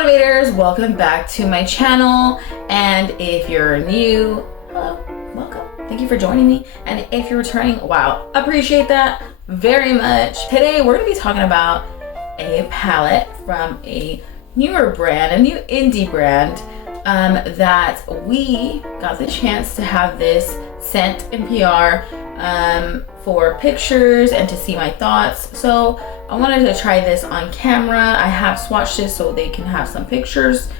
motivators, welcome back to my channel. And if you're new, hello, welcome. Thank you for joining me. And if you're returning, wow, appreciate that very much. Today we're gonna be talking about a palette from a newer brand, a new indie brand that we got the chance to have this sent in PR for pictures and to see my thoughts. So I wanted to try this on camera. I have swatched this so they can have some pictures,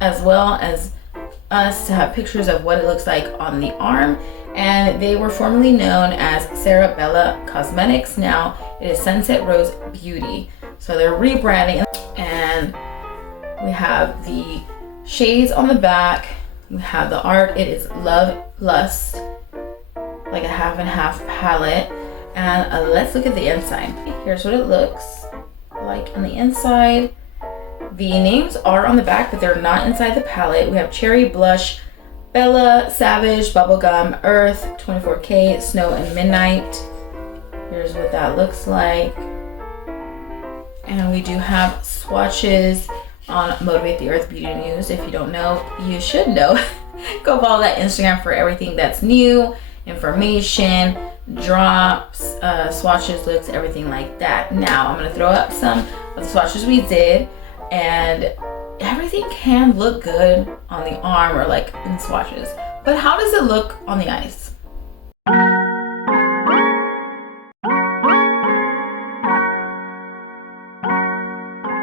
as well as us to have pictures of what it looks like on the arm. And they were formerly known as Bella Cosmetics. Now it is Sunset Rose Beauty. So they're rebranding, and we have the shades on the back. We have the art. It is Love Lust, like a half and half palette. And let's look at the inside. Here's what it looks like on the inside. The names are on the back, but they're not inside the palette. We have Cherry Blush, Bella, Savage, Bubblegum, Earth, 24K, Snow, and Midnight. Here's what that looks like. And we do have swatches on Motivate the Earth Beauty News. If you don't know, you should know. Go follow that Instagram for everything that's new, information, drops, swatches, looks, everything like that. Now I'm gonna throw up some of the swatches we did, and everything can look good on the arm or like in swatches, but how does it look on the eyes?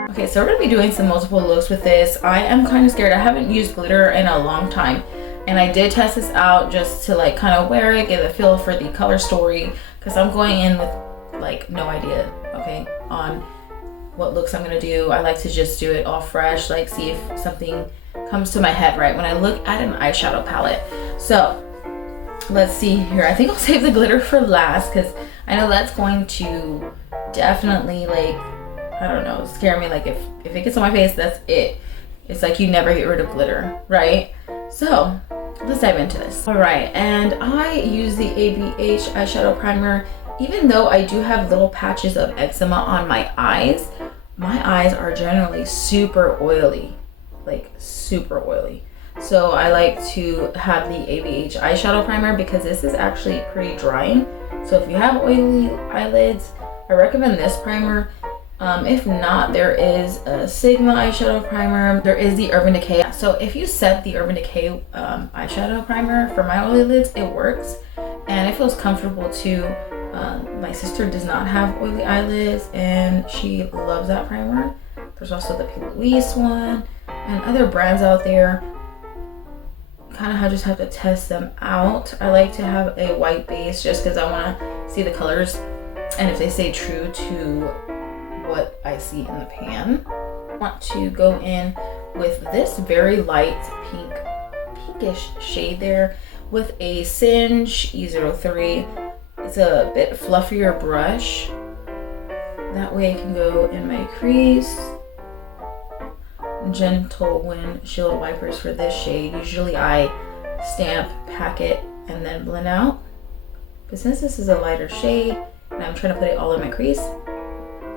Okay, so we're gonna be doing some multiple looks with this. I am kind of scared. I haven't used glitter in a long time, and I did test this out just to like kind of wear it, get a feel for the color story, because I'm going in with like no idea, okay, on what looks I'm gonna do. I like to just do it all fresh, like see if something comes to my head right when I look at an eyeshadow palette. So let's see here. I think I'll save the glitter for last, because I know that's going to definitely, like, I don't know, scare me. Like if it gets on my face, that's it. It's like you never get rid of glitter, right? So let's dive into this. All right, and I use the ABH eyeshadow primer. Even though I do have little patches of eczema on my eyes are generally super oily, like super oily. So I like to have the ABH eyeshadow primer because this is actually pretty drying. So if you have oily eyelids, I recommend this primer. If not, there is a Sigma eyeshadow primer. There is the Urban Decay. So if you set the Urban Decay eyeshadow primer for my oily lids, it works and it feels comfortable too. My sister does not have oily eyelids and she loves that primer. There's also the P. Louise one and other brands out there. Kind of just have to test them out. I like to have a white base just because I want to see the colors and if they stay true to what I see in the pan. I want to go in with this very light pinkish shade there with a Singe E03. It's a bit fluffier brush. That way I can go in my crease. Gentle windshield wipers for this shade. Usually I stamp, pack it, and then blend out. But since this is a lighter shade and I'm trying to put it all in my crease,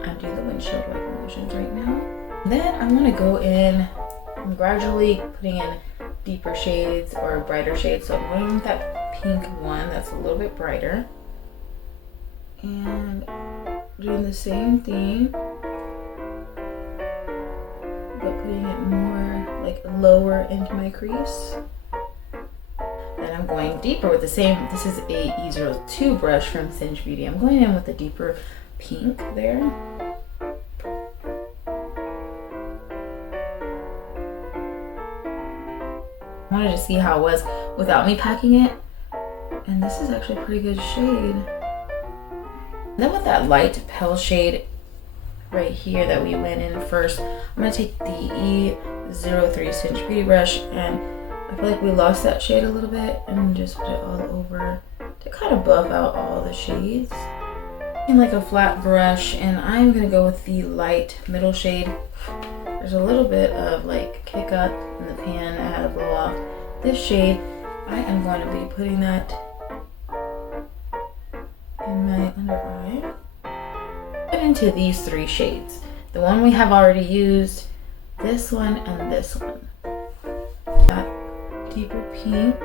I'm doing the windshield wiper motions right now. Then I'm gonna go in, I'm gradually putting in deeper shades or brighter shades. So I'm going with that pink one that's a little bit brighter. And doing the same thing, but putting it more like lower into my crease. Then I'm going deeper with the same, this is a E02 brush from Singe Beauty. I'm going in with a deeper pink there. I wanted to see how it was without me packing it, and this is actually a pretty good shade. Then with that light pale shade right here that we went in first, I'm gonna take the E03 Singe Beauty brush, and I feel like we lost that shade a little bit, and just put it all over to kind of buff out all the shades. In like a flat brush, and I'm gonna go with the light middle shade. There's a little bit of like kick up in the pan. I had to blow off this shade. I am going to be putting that in my under eye. Get into these three shades. The one we have already used, this one and this one. That deeper pink,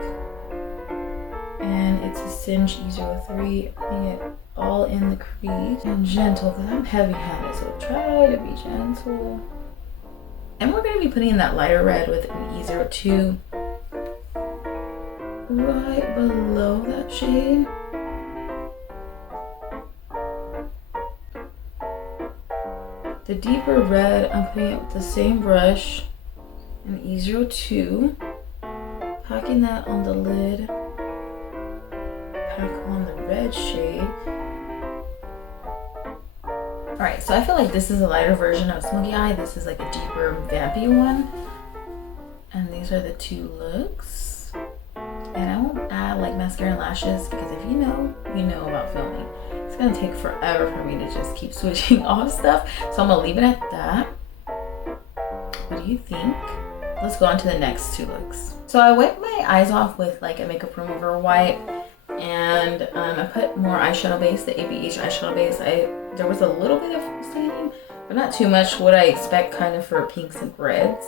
and it's a Singe E03. Putting it all in the crease and gentle because I'm heavy-handed, so try to be gentle. And we're going to be putting in that lighter red with an E02 right below that shade. The deeper red, I'm putting it with the same brush, an E02, packing that on the lid, pack on the red shade. Alright, so I feel like this is a lighter version of Smoky Eye. This is like a deeper, vampy one. And these are the two looks. And I won't add like mascara and lashes because if you know, you know about filming. It's gonna take forever for me to just keep switching off stuff. So I'm gonna leave it at that. What do you think? Let's go on to the next two looks. So I wiped my eyes off with like a makeup remover wipe. And I put more eyeshadow base, the ABH eyeshadow base. There was a little bit of staining, but not too much, what I expect kind of for pinks and reds.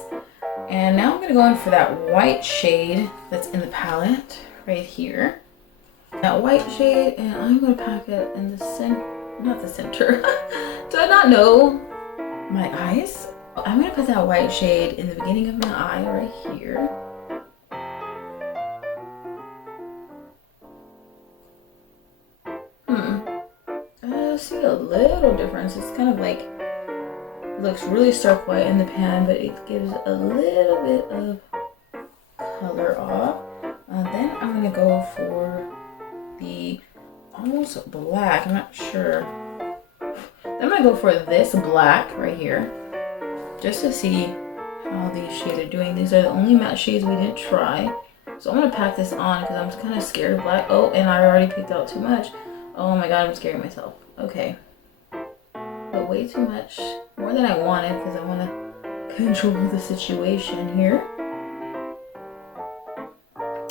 And now I'm going to go in for that white shade that's in the palette right here. That white shade, and I'm going to pack it in the center, not the center. Do I not know my eyes? I'm going to put that white shade in the beginning of my eye right here. I see a little difference. It's kind of like, looks really stark white in the pan, but it gives a little bit of color off. Then I'm gonna go for the almost black, I'm not sure. Then I'm gonna go for this black right here, just to see how these shades are doing. These are the only matte shades we didn't try. So I'm gonna pack this on because I'm kind of scared of black. Oh, and I already picked out too much. Oh my god, I'm scaring myself. Okay. But way too much. More than I wanted because I want to control the situation here.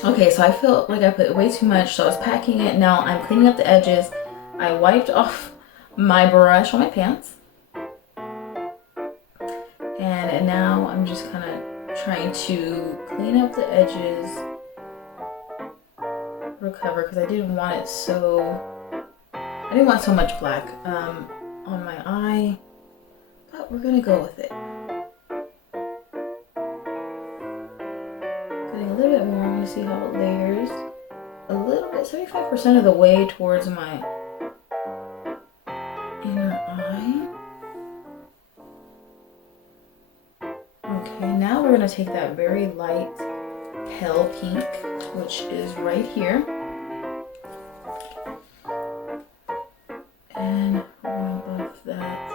Okay, so I feel like I put way too much, so I was packing it. Now I'm cleaning up the edges. I wiped off my brush on my pants. And now I'm just kind of trying to clean up the edges. Recover, because I didn't want it so... I didn't want so much black on my eye, but we're gonna go with it. Getting a little bit more, I'm gonna see how it layers. A little bit, 75% of the way towards my inner eye. Okay, now we're gonna take that very light pale pink, which is right here. And we're gonna buff that.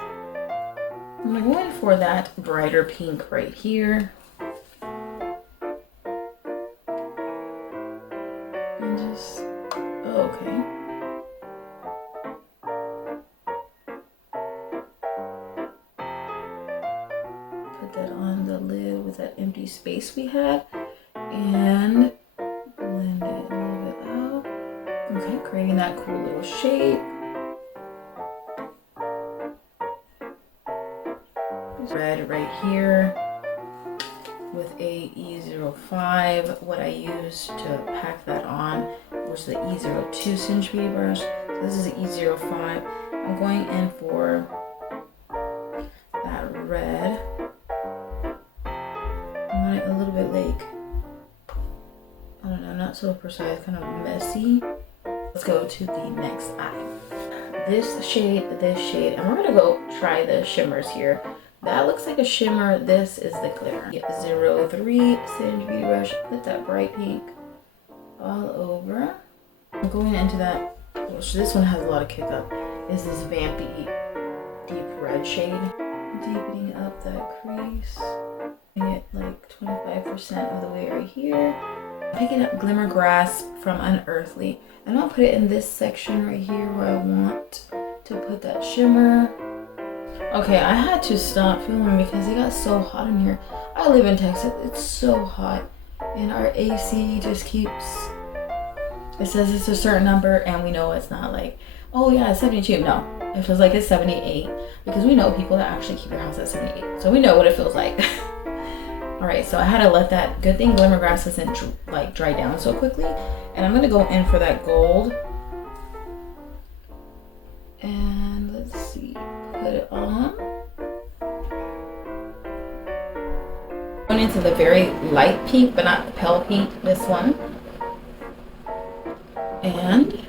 I'm gonna go in for that brighter pink right here. And just, okay. Put that on the lid with that empty space we had. And blend it a little bit out. Okay, creating that cool little shape. Red right here with a E05. What I used to pack that on was the E02 Singe Beauty brush. So this is the E05. I'm going in for that red. I want it a little bit like, I don't know, not so precise, kind of messy. Let's go to the next eye. This shade, and we're gonna go try the shimmers here. That looks like a shimmer. This is the glitter. 03 Singe Beauty brush. Put that bright pink all over. I'm going into that, which this one has a lot of kick up, is this vampy deep red shade. Deepening up that crease. Getting it like 25% of the way right here. Picking up Glimmer Grass from Unearthly. And I'll put it in this section right here where I want to put that shimmer. Okay, I had to stop filming because it got so hot in here. I live in Texas, it's so hot. And our AC just keeps, it says it's a certain number and we know it's not like, oh yeah, it's 72. No, it feels like it's 78 because we know people that actually keep their house at 78. So we know what it feels like. All right, so I had to let that, good thing Glimmer Grass doesn't like dry down so quickly. And I'm gonna go in for that gold. And let's see, put it on. Going into the very light pink, but not the pale pink, this one. And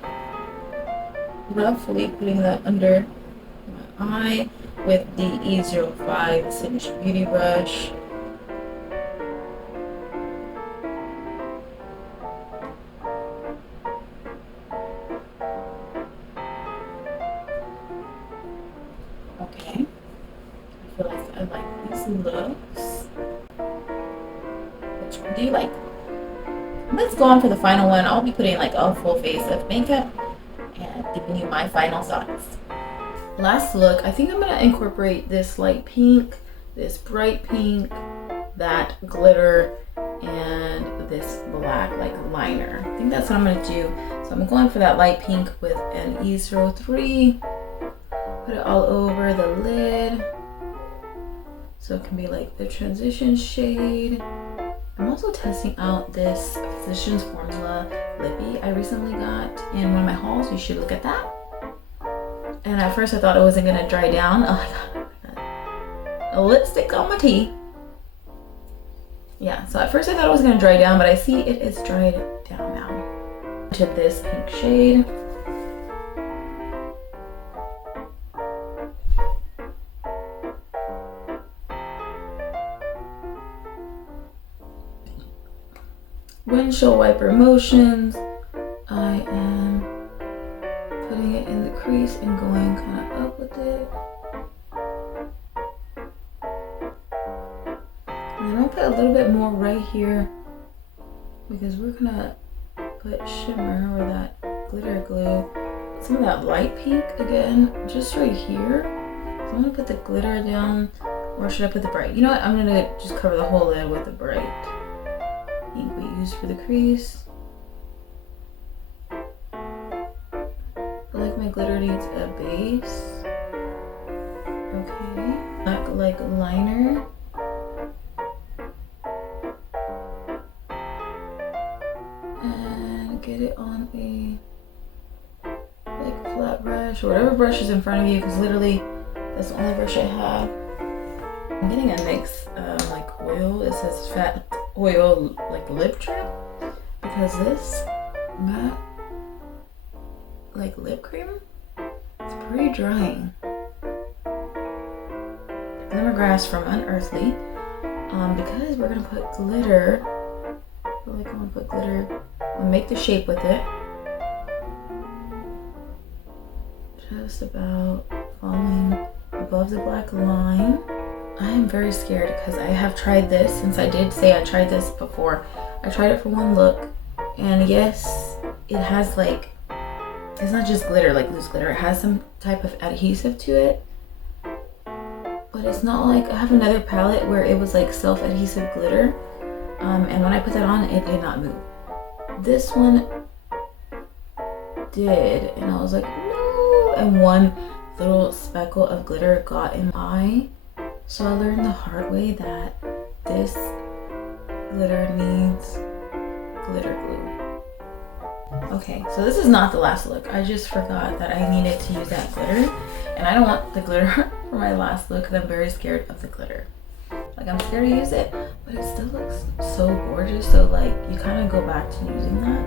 roughly putting that under my eye with the E05 Cinch Beauty Brush. Okay, I feel like I like these looks. Which one do you like? Let's go on for the final one. I'll be putting like a full face of makeup and giving you my final thoughts. Last look, I think I'm gonna incorporate this light pink, this bright pink, that glitter, and this black like liner. I think that's what I'm gonna do. So I'm going for that light pink with an E03. Put it all over the lid so it can be like the transition shade. I'm also testing out this Physicians Formula lippy I recently got in one of my hauls. You should look at that. And at first I thought it wasn't gonna dry down. Oh my god, a lipstick on my tea. Yeah, so at first I thought it was gonna dry down, but I see it is dried down now. To this pink shade. Windshield wiper motions. I am putting it in the crease and going kind of up with it. And I'm gonna put a little bit more right here because we're gonna put shimmer or that glitter glue. Some of that light pink again, just right here. So I'm gonna put the glitter down, or should I put the bright? You know what? I'm gonna just cover the whole lid with the bright pink we used for the crease. I feel like my glitter needs a base. Okay, black like liner. And get it on a like flat brush or whatever brush is in front of you, because literally that's the only brush I have. I'm getting a NYX like oil. It says fat oil like lip trim, because this matte like lip cream, it's pretty drying. Glimmer Grass from Unearthly. Because we're gonna put glitter, I feel like I'm gonna put glitter, I'll make the shape with it. Just about falling above the black line. I am very scared because I have tried this, since I did say I tried this before. I tried it for one look, and yes, it has like, it's not just glitter, like loose glitter. It has some type of adhesive to it, but it's not like, I have another palette where it was like self-adhesive glitter, and when I put that on, it did not move. This one did, and I was like, no, and one little speckle of glitter got in my eye. So I learned the hard way that this glitter needs glitter glue. Okay, so this is not the last look. I just forgot that I needed to use that glitter, and I don't want the glitter for my last look because I'm very scared of the glitter. Like, I'm scared to use it, but it still looks so gorgeous. So like, you kind of go back to using that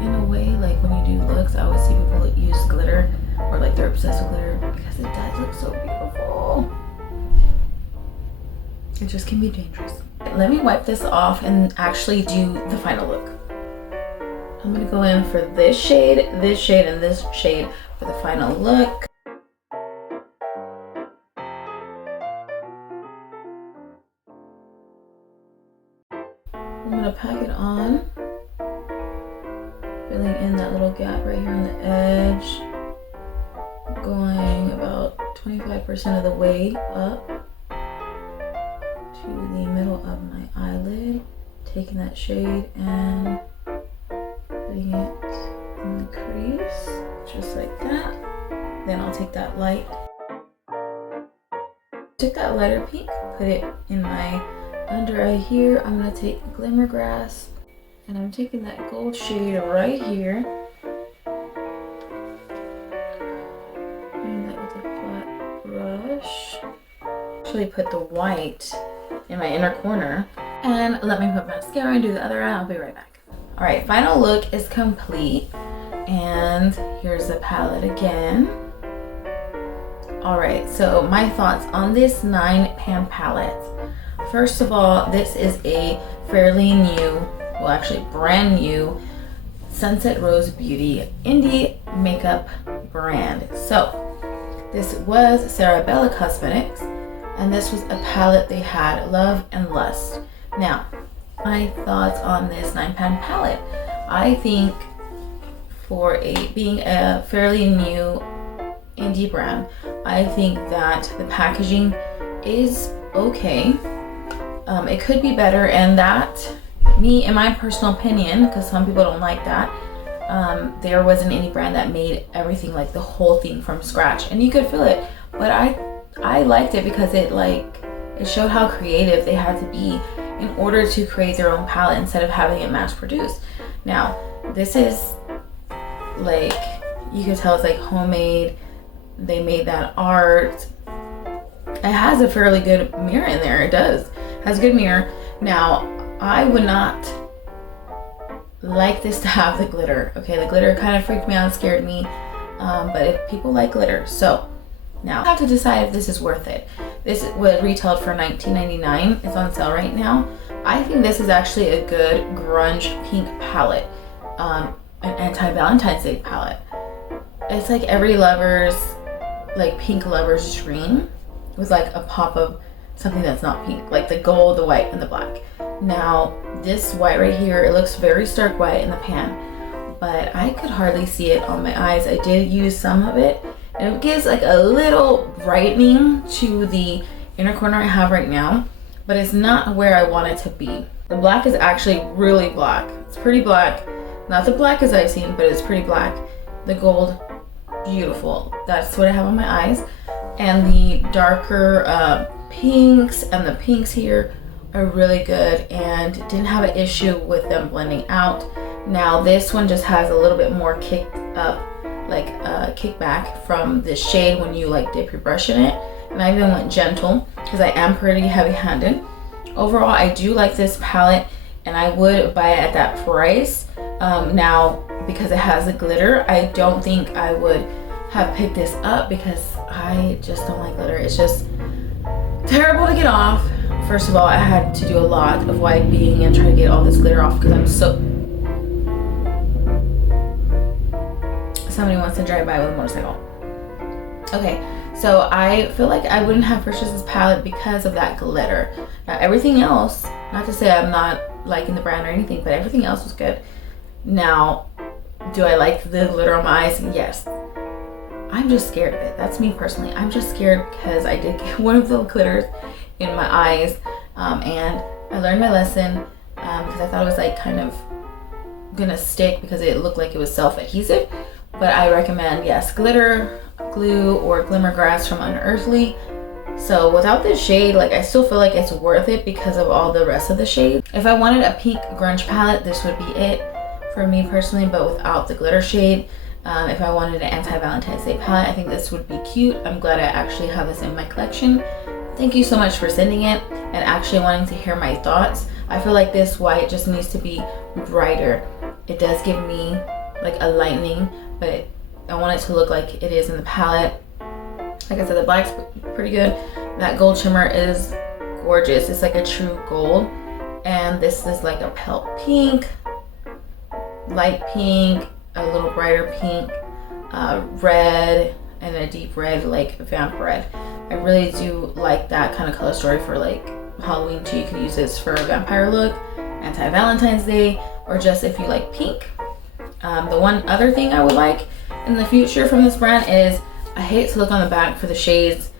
in a way. Like when you do looks, I always see people use glitter, or like they're obsessed with glitter because it does look so beautiful. It just can be dangerous. Let me wipe this off and actually do the final look. I'm gonna go in for this shade, and this shade for the final look. I'm gonna pack it on, filling in that little gap right here on the edge, going about 25% of the way up to the middle of my eyelid, taking that shade and putting it in the crease, just like that. Then I'll take that light, took that lighter pink, put it in my under eye here, I'm gonna take Glimmer Grass, and I'm taking that gold shade right here. Doing that with a flat brush. Actually put the white in my inner corner. And let me put mascara and do the other eye. I'll be right back. All right, final look is complete. And here's the palette again. All right, so my thoughts on this 9-pan palette. First of all, this is a fairly new, well actually brand new Sunset Rose Beauty indie makeup brand. So this was Sarabella Cosmetics, and this was a palette they had, Love and Lust. Now, my thoughts on this 9-pan palette. I think for being a fairly new indie brand, I think that the packaging is okay. It could be better, and that, in my personal opinion, because some people don't like that, there wasn't any brand that made everything, like the whole thing from scratch, and you could feel it. But I liked it because it showed how creative they had to be in order to create their own palette instead of having it mass produced. Now, this is like, you could tell it's like homemade. They made that art. It has a fairly good mirror in there. It does. It has a good mirror. Now, I would not like this to have the glitter. Okay, the glitter kind of freaked me out and scared me. But if people like glitter, so now I have to decide if this is worth it. This was retailed for $19.99. It's on sale right now. I think this is actually a good grunge pink palette, an anti-Valentine's Day palette. It's like every lover's, like pink lover's dream, with like a pop of something that's not pink, like the gold, the white, and the black. Now this white right here, it looks very stark white in the pan, but I could hardly see it on my eyes. I did use some of it, and it gives like a little brightening to the inner corner I have right now, but it's not where I want it to be. The black is actually really black. It's pretty black. Not the blackest I've seen, but it's pretty black. The gold, beautiful. That's what I have on my eyes. And the darker pinks and the pinks here are really good, and didn't have an issue with them blending out. Now this one just has a little bit more kicked up, like kickback from the shade when you like dip your brush in it. And I even went gentle because I am pretty heavy-handed. Overall, I do like this palette, and I would buy it at that price. Now, because it has the glitter, I don't think I would have picked this up because I just don't like glitter. It's just terrible to get off. First of all, I had to do a lot of wiping and try to get all this glitter off because I'm so... Somebody wants to drive by with a motorcycle. Okay, so I feel like I wouldn't have purchased this palette because of that glitter. Now everything else, not to say I'm not liking the brand or anything, but everything else was good. Now, do I like the glitter on my eyes? Yes. I'm just scared of it. That's me personally. I'm just scared because I did get one of the glitters in my eyes, and I learned my lesson because I thought it was like kind of gonna stick because it looked like it was self-adhesive. But I recommend, yes, glitter glue or Glimmer Grass from Unearthly. So without this shade, like I still feel like it's worth it because of all the rest of the shades. If I wanted a pink grunge palette, this would be it for me personally, but without the glitter shade. If I wanted an anti-Valentine's Day palette, I think this would be cute. I'm glad I actually have this in my collection. Thank you so much for sending it and actually wanting to hear my thoughts. I feel like this white just needs to be brighter. It does give me like a lightening, but I want it to look like it is in the palette. Like I said, the black's pretty good. That gold shimmer is gorgeous. It's like a true gold. And this is like a pale pink, light pink, a little brighter pink, red, and a deep red, like vamp red. I really do like that kind of color story for like Halloween too. You can use this for a vampire look, anti-Valentine's Day, or just if you like pink. The one other thing I would like in the future from this brand is, I hate to look on the back for the shades.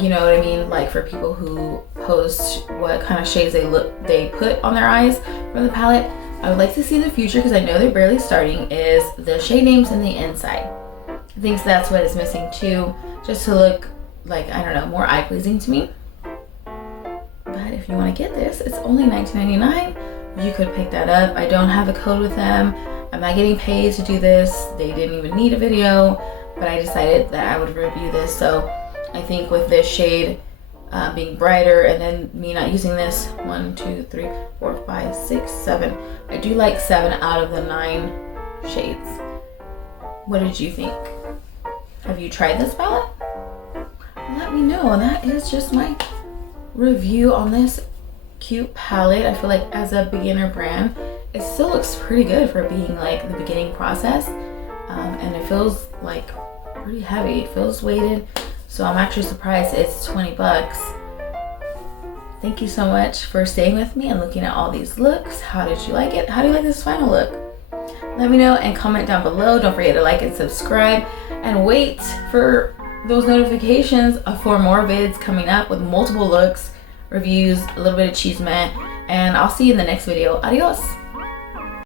You know what I mean? Like for people who post what kind of shades they put on their eyes from the palette. I would like to see in the future, because I know they're barely starting, is the shade names in the inside. I think that's what is missing too, just to look like, I don't know, more eye-pleasing to me. But if if you want to get this, it's only $19.99. You could pick that up. I don't have a code with them. I'm not getting paid to do this. They didn't even need a video, but I decided that I would review this. So I think with this shade being brighter and then me not using this, 1, 2, 3, 4, 5, 6, 7. I do like 7 out of the 9 shades. What did you think? Have you tried this palette? Let me know. And that is just my review on this cute palette. I feel like as a beginner brand, it still looks pretty good for being like the beginning process. And it feels like pretty heavy. It feels weighted. So I'm actually surprised it's 20 bucks. Thank you so much for staying with me and looking at all these looks. How did you like it? How do you like this final look? Let me know and comment down below. Don't forget to like and subscribe and wait for those notifications for more vids coming up with multiple looks, reviews, a little bit of cheeseman, and I'll see you in the next video. Adios.